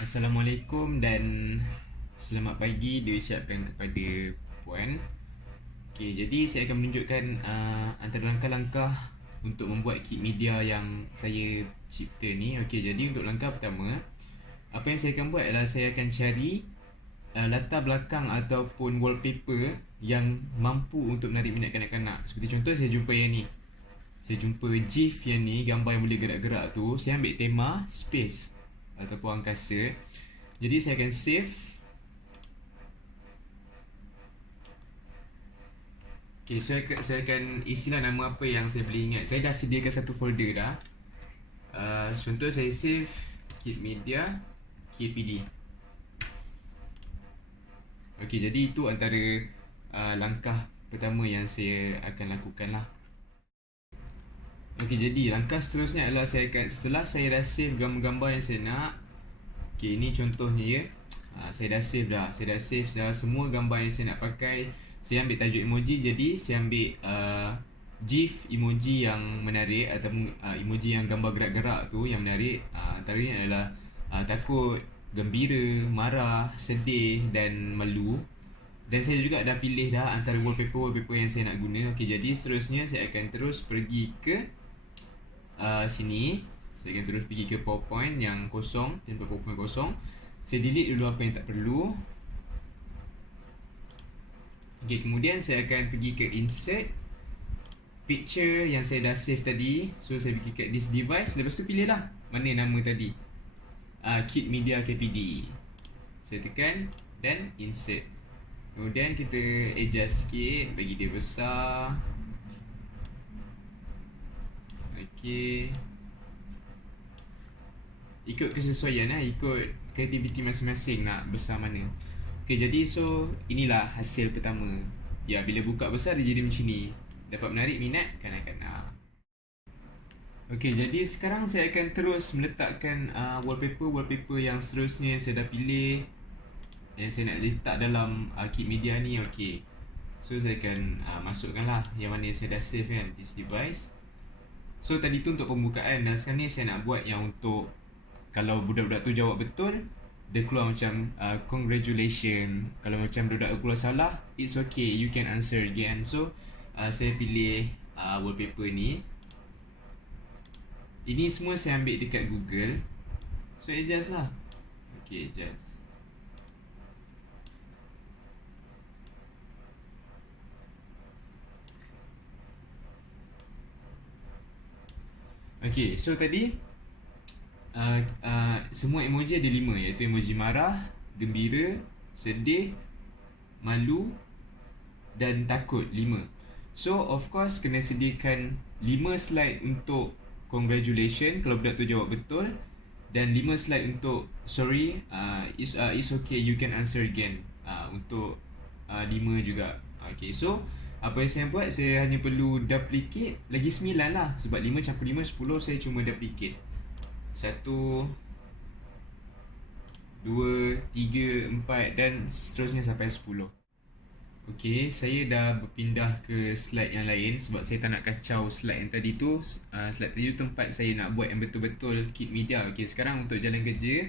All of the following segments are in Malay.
Assalamualaikum dan selamat pagi diucapkan kepada Puan. Okey, jadi saya akan menunjukkan antara langkah-langkah untuk membuat kit media yang saya cipta ni. Okey, jadi untuk langkah pertama, apa yang saya akan buat adalah saya akan cari latar belakang ataupun wallpaper yang mampu untuk menarik minat kanak-kanak. Seperti contoh saya jumpa yang ni. Saya jumpa GIF yang ni, gambar yang boleh gerak-gerak tu. Saya ambil tema space ataupun angkasa. Jadi saya akan save. Okay, saya akan isilah nama apa yang saya boleh ingat. Saya dah sediakan satu folder dah. Contoh saya save kit media KPD. Okay, jadi itu antara langkah pertama yang saya akan lakukan lah. Okay, jadi langkah seterusnya adalah setelah saya dah save gambar-gambar yang saya nak. Okay, ini contohnya ya. Saya dah save dah. Saya dah save semua gambar yang saya nak pakai. Saya ambil tajuk emoji, jadi saya ambil GIF emoji yang menarik atau emoji yang gambar gerak-gerak tu yang menarik. Antaranya adalah takut, gembira, marah, sedih dan malu. Dan saya juga dah pilih dah antara wallpaper yang saya nak guna. Okay, jadi seterusnya saya akan terus pergi ke sini. Saya akan terus pergi ke PowerPoint yang kosong, tempat PowerPoint kosong. Saya delete dulu apa yang tak perlu. Okay, kemudian saya akan pergi ke insert picture yang saya dah save tadi. So saya pergi ke this device. Lepas tu pilih lah mana nama tadi, kit media KPD. Saya tekan dan insert. Kemudian kita adjust sikit, bagi dia besar. Okay, ikut kesesuaian ikut kreativiti masing-masing nak besar mana. Okay, jadi so inilah hasil pertama. Ya, bila buka besar dia jadi macam ni. Dapat menarik minat kanak-kanak. Okay, jadi sekarang saya akan terus meletakkan wallpaper yang seterusnya yang saya dah pilih, yang saya nak letak dalam kit media ni. Okay, so saya akan masukkan lah yang mana saya dah save kan, this device. So tadi tu untuk pembukaan, dan sekarang ni saya nak buat yang untuk kalau budak-budak tu jawab betul, dia keluar macam congratulations. Kalau macam budak keluar salah, it's okay, you can answer again. So saya pilih wallpaper ni. Ini semua saya ambil dekat Google. So adjust lah. Okay, adjust. Okay, so tadi semua emoji ada 5, iaitu emoji marah, gembira, sedih, malu dan takut 5. So of course kena sediakan 5 slide untuk congratulations kalau budak tu jawab betul, dan 5 slide untuk sorry, it's okay, you can answer again, untuk 5 juga. Okay, so apa yang saya buat, saya hanya perlu duplicate lagi 9 lah. Sebab 5 campur 5, 10. Saya cuma duplicate 1, 2, 3, 4 dan seterusnya sampai 10. Okay, saya dah berpindah ke slide yang lain sebab saya tak nak kacau slide yang tadi tu. Slide tadi tu tempat saya nak buat yang betul-betul kit media. Okay, sekarang untuk jalan kerja.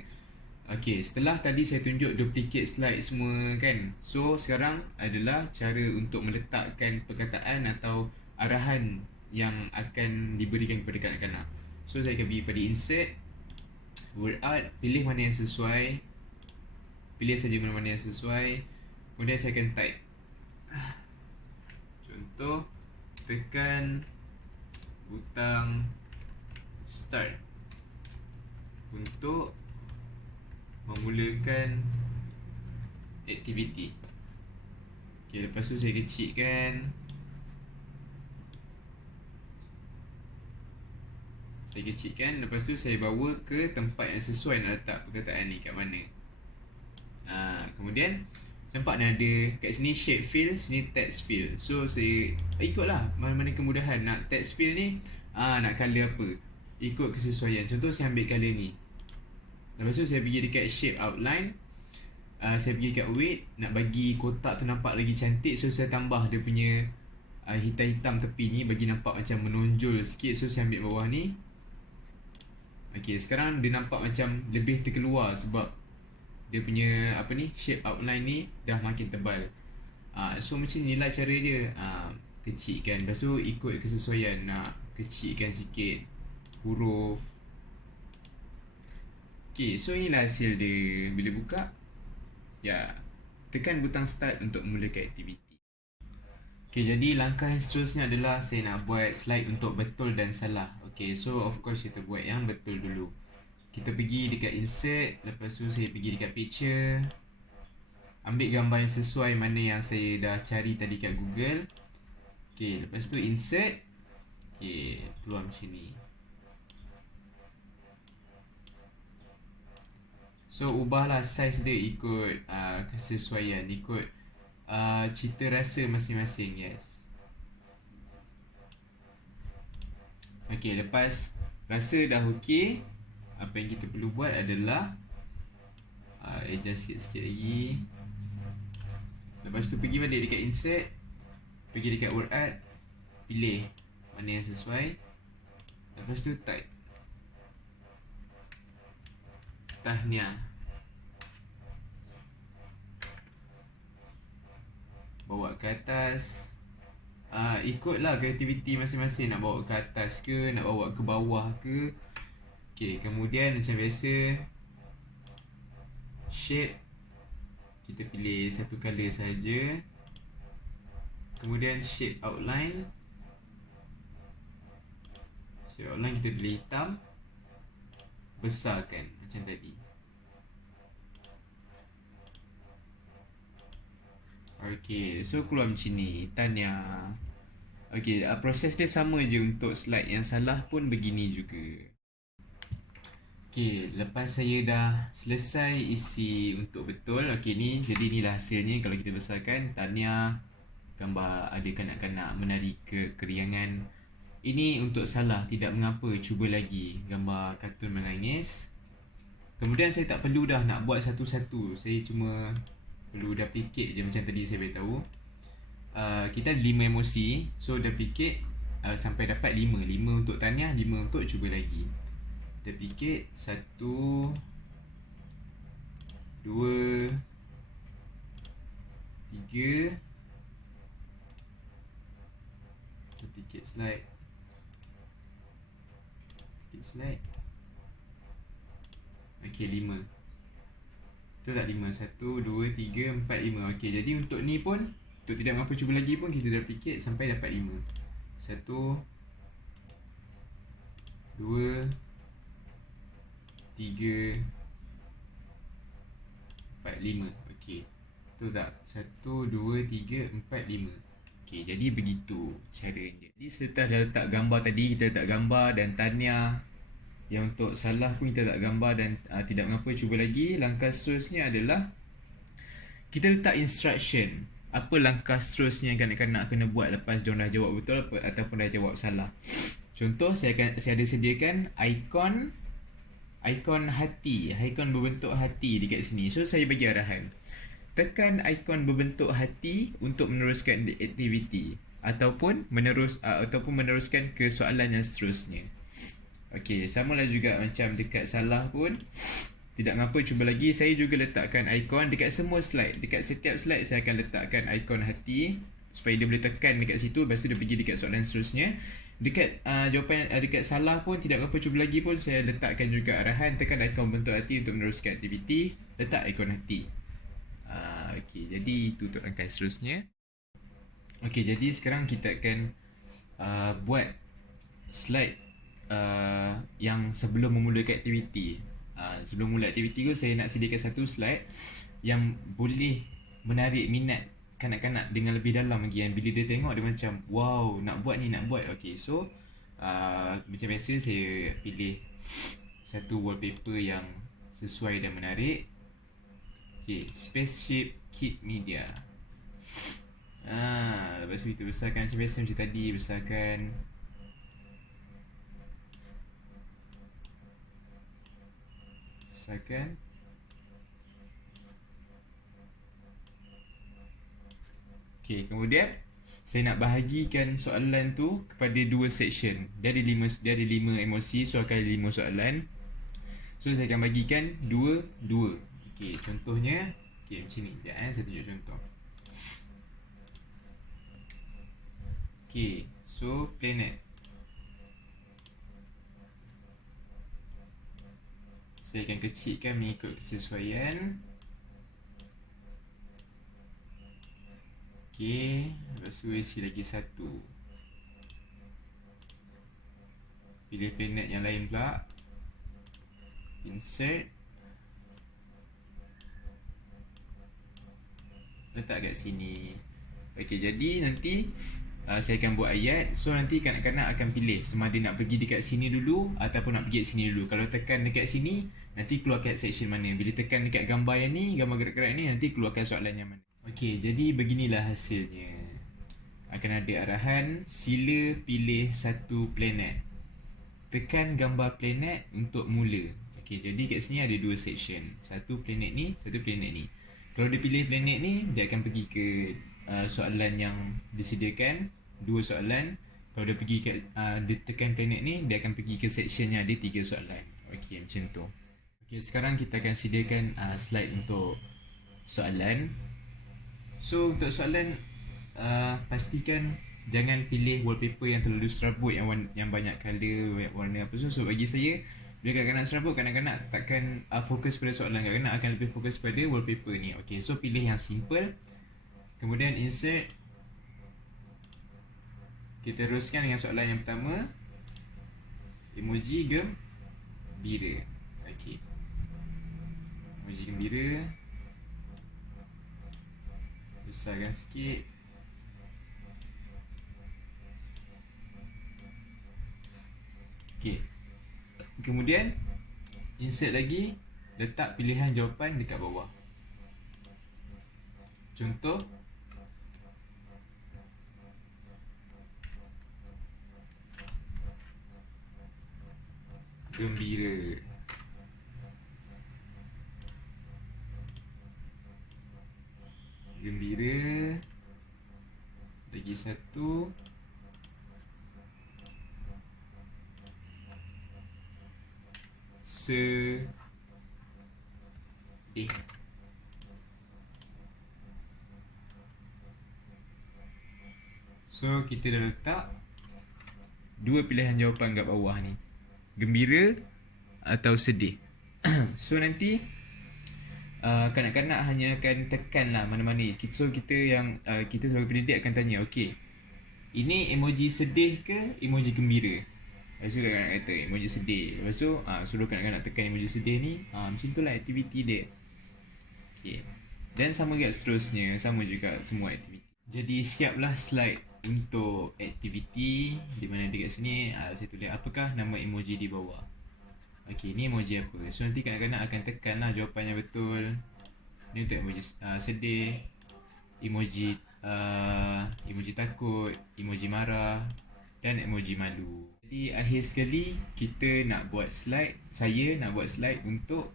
Okay, setelah tadi saya tunjuk duplicate slide semua kan. So sekarang adalah cara untuk meletakkan perkataan atau arahan yang akan diberikan kepada kanak-kanak. So saya akan pergi pada insert, word art, pilih mana yang sesuai. Pilih saja mana-mana yang sesuai. Kemudian saya akan type. Contoh, tekan butang start untuk memulakan aktiviti. Okay, lepas tu saya kecilkan. Lepas tu saya bawa ke tempat yang sesuai nak letak perkataan ni kat mana. Kemudian nampak ni ada kat sini shape fill, sini text fill. So saya ikutlah mana-mana kemudahan. Nak text fill ni, nak colour apa, ikut kesesuaian. Contoh saya ambil colour ni. Lepas tu saya pergi dekat shape outline, saya pergi kat weight, nak bagi kotak tu nampak lagi cantik. So saya tambah dia punya hitam-hitam tepi ni, bagi nampak macam menonjol sikit. So saya ambil bawah ni. Okay, sekarang dia nampak macam lebih terkeluar sebab dia punya shape outline ni dah makin tebal. So macam ni lah cara dia. Kecilkan, lepas tu ikut kesesuaian, nak kecilkan sikit huruf. Okay, so inilah hasil dia. Bila buka, tekan butang start untuk memulakan aktiviti. Okay, jadi langkah yang seterusnya adalah saya nak buat slide untuk betul dan salah. Okay, so of course kita buat yang betul dulu. Kita pergi dekat insert, lepas tu saya pergi dekat picture, ambil gambar yang sesuai mana yang saya dah cari tadi kat Google. Okay, lepas tu insert. Okay, keluar macam ni. So ubahlah saiz dia ikut kesesuaian, ikut cita rasa masing-masing. Yes. Okay, lepas rasa dah okay, apa yang kita perlu buat adalah adjust sikit-sikit lagi. Lepas tu pergi balik dekat insert, pergi dekat word art, pilih mana yang sesuai. Lepas tu type tahniah, bawa ke atas. Ikutlah kreativiti masing-masing, nak bawa ke atas ke, nak bawa ke bawah ke. Okay, kemudian macam biasa, shape kita pilih satu color saja. Kemudian shape outline kita pilih hitam, besarkan macam tadi. Okay, so keluar macam ni, tahniah. Okay, proses dia sama je untuk slide yang salah pun begini juga. Okay, lepas saya dah selesai isi untuk betul. Okay, jadi inilah hasilnya. Kalau kita besarkan, tahniah, gambar ada kanak-kanak menari keriangan. Ini untuk salah, tidak mengapa, cuba lagi. Gambar kartun menangis. Kemudian saya tak perlu dah nak buat satu-satu. Saya cuma perlu duplicate je macam tadi saya beritahu. Kita ada 5 emosi. So duplicate sampai dapat 5. 5 untuk tahniah, 5 untuk cuba lagi. Duplicate 1 2 3. Duplicate slide. Okay, 5. Betul tak 5? 1, 2, 3, 4, 5. Okay, jadi untuk ni pun, untuk tidak mengapa cuba lagi pun, kita duplicate sampai dapat 5. 1 2 3 4, 5. Okay, betul tak? 1, 2, 3, 4, 5. Okay, jadi begitu caranya. Jadi selepas dah letak gambar tadi, kita letak gambar dan tahniah. Yang untuk salah pun kita letak gambar dan tidak mengapa cuba lagi. Langkah seterusnya adalah kita letak instruction. Apa langkah seterusnya yang kanak-kanak kena buat lepas diorang dah jawab betul ataupun dah jawab salah. Contoh, saya ada sediakan ikon hati, ikon berbentuk hati dekat sini. So saya bagi arahan, tekan ikon berbentuk hati untuk meneruskan aktiviti ataupun meneruskan ke soalan yang seterusnya. Okey, samalah juga macam dekat salah pun, tidak mengapa cuba lagi. Saya juga letakkan ikon dekat semua slide. Dekat setiap slide saya akan letakkan ikon hati supaya dia boleh tekan dekat situ. Lepas tu dia pergi dekat soalan seterusnya. Dekat jawapan dekat salah pun, tidak mengapa cuba lagi pun, saya letakkan juga arahan, tekan ikon bentuk hati untuk meneruskan aktiviti, letak ikon hati. Okey, jadi itu untuk langkah seterusnya. Okey, jadi sekarang kita akan buat slide yang sebelum memulakan aktiviti. Sebelum mula aktiviti tu, saya nak sediakan satu slide yang boleh menarik minat kanak-kanak dengan lebih dalam lagi, yang bila dia tengok dia macam wow, nak buat. Okay, so macam biasa saya pilih satu wallpaper yang sesuai dan menarik. Okay, Spaceship Kid Media. Lepas tu kita besarkan macam biasa, macam tadi, besarkan. Okay, kemudian saya nak bahagikan soalan tu kepada 2 section. Dia ada 5 emosi, so akan ada 5 soalan. So saya akan bagikan 2. Okay, contohnya okay, macam ni. Sekejap saya tunjuk contoh. Okay, so planet. Saya akan kecilkan mengikut kesesuaian. Okay, lepas tu isi lagi satu. Pilih planet yang lain pula. Insert. Letak kat sini. Okay, jadi nanti saya akan buat ayat. So nanti kanak-kanak akan pilih sama ada nak pergi dekat sini dulu ataupun nak pergi kat sini dulu. Kalau tekan dekat sini, nanti keluar kat section mana. Bila tekan dekat gambar yang ni, gambar gerak-gerak ni, nanti keluarkan soalan yang mana. Okay, jadi beginilah hasilnya. Akan ada arahan, sila pilih satu planet. Tekan gambar planet untuk mula. Okay, jadi kat sini ada dua section. Satu planet ni, satu planet ni. Kalau dia pilih planet ni, dia akan pergi ke soalan yang disediakan. Dua soalan. Kalau dia pergi ke dia tekan planet ni, dia akan pergi ke section yang ada 3 soalan. Okay, macam tu. Okay, sekarang kita akan sediakan slide untuk soalan. So untuk soalan, pastikan jangan pilih wallpaper yang terlalu serabut, yang banyak colour, banyak warna apa. So bagi saya, bila kanak-kanak serabut, kanak-kanak takkan fokus pada soalan. Kanak-kanak akan lebih fokus pada wallpaper ni. Okay, so pilih yang simple. Kemudian insert. Kita teruskan dengan soalan yang pertama. Emoji gembira. Okay, emoji gembira. Besarkan sikit. Okay, kemudian insert lagi. Letak pilihan jawapan dekat bawah. Contoh, gembira. Gembira. Lagi satu. Sedih. So kita dah letak dua pilihan jawapan kat bawah ni, gembira atau sedih. So nanti kanak-kanak hanya akan tekan lah mana-mana. So kita sebagai pendidik akan tanya, okay, ini emoji sedih ke emoji gembira? Lepas tu kanak-kanak kata emoji sedih. Lepas tu suruh kanak-kanak tekan emoji sedih ni. Macam tu lah aktiviti dia. Okay. Dan sama juga seterusnya. Sama juga semua aktiviti. Jadi siaplah slide untuk aktiviti. Di mana dekat sini saya tulis apakah nama emoji di bawah. Okay, ni emoji apa. So nanti kanak-kanak akan tekan lah jawapan yang betul. Ni untuk emoji sedih, emoji emoji takut, emoji marah dan emoji malu. Jadi akhir sekali kita nak buat slide. Saya nak buat slide untuk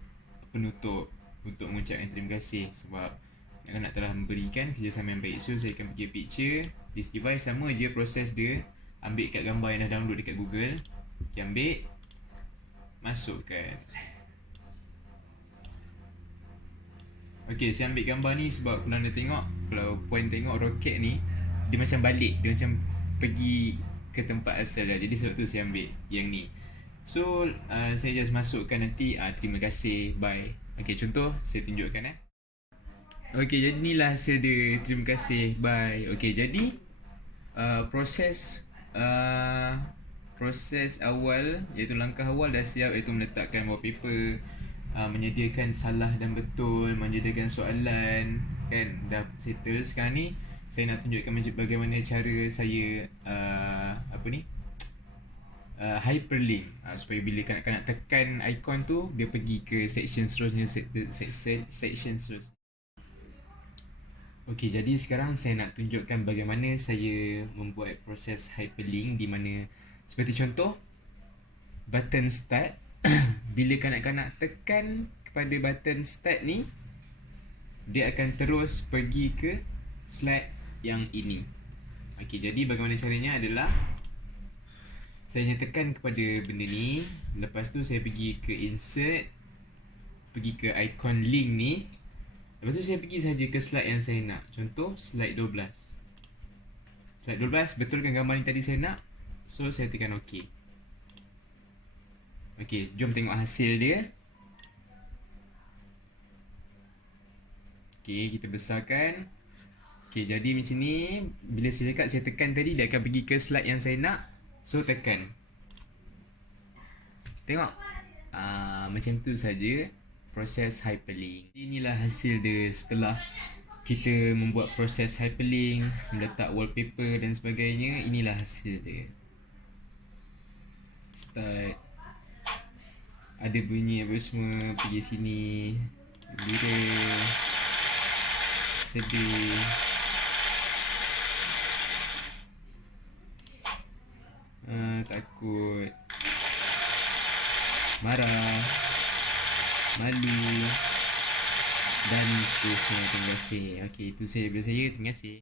penutup, untuk mengucapkan terima kasih sebab kanak-kanak telah memberikan kerjasama yang baik. So saya akan pergi picture. This device sama je proses dia. Ambil kat gambar yang dah download dekat Google. Okay, ambil, masukkan. Okay, saya ambil gambar ni sebab kalau anda tengok, kalau puan tengok roket ni, dia macam balik, dia macam pergi ke tempat asal dah. Jadi sebab tu saya ambil yang ni. So saya just masukkan nanti terima kasih, bye. Okay, contoh saya tunjukkan Okay, jadi inilah hasil dia, terima kasih, bye. Okay, jadi proses awal, iaitu langkah awal dah siap, iaitu meletakkan wallpaper, menyediakan salah dan betul, menyediakan soalan, kan, dah settle. Sekarang ni saya nak tunjukkan bagaimana cara saya hyperlink, supaya bila kanak-kanak tekan ikon tu, dia pergi ke section seterusnya, section seterusnya. Okey, jadi sekarang saya nak tunjukkan bagaimana saya membuat proses hyperlink, di mana seperti contoh button start. Bila kanak-kanak tekan kepada button start ni, dia akan terus pergi ke slide yang ini. Okey, jadi bagaimana caranya adalah saya hanya tekan kepada benda ni. Lepas tu saya pergi ke insert, pergi ke ikon link ni. Lepas tu saya pergi saja ke slide yang saya nak. Contoh slide 12. Slide 12 betulkan gambar ni tadi saya nak. So saya tekan OK. OK, jom tengok hasil dia. OK, kita besarkan. OK, jadi macam ni. Bila saya cakap saya tekan tadi, dia akan pergi ke slide yang saya nak. So tekan. Tengok. Macam tu saja proses hyperlink. Inilah hasil dia setelah kita membuat proses hyperlink, meletak wallpaper dan sebagainya. Inilah hasil dia. Start. Ada bunyi apa semua. Pergi sini. Gembira. Sedih. Takut. Marah. Malu. Dan seterusnya. Terima kasih. Okey, itu saja dari saya. Terima kasih.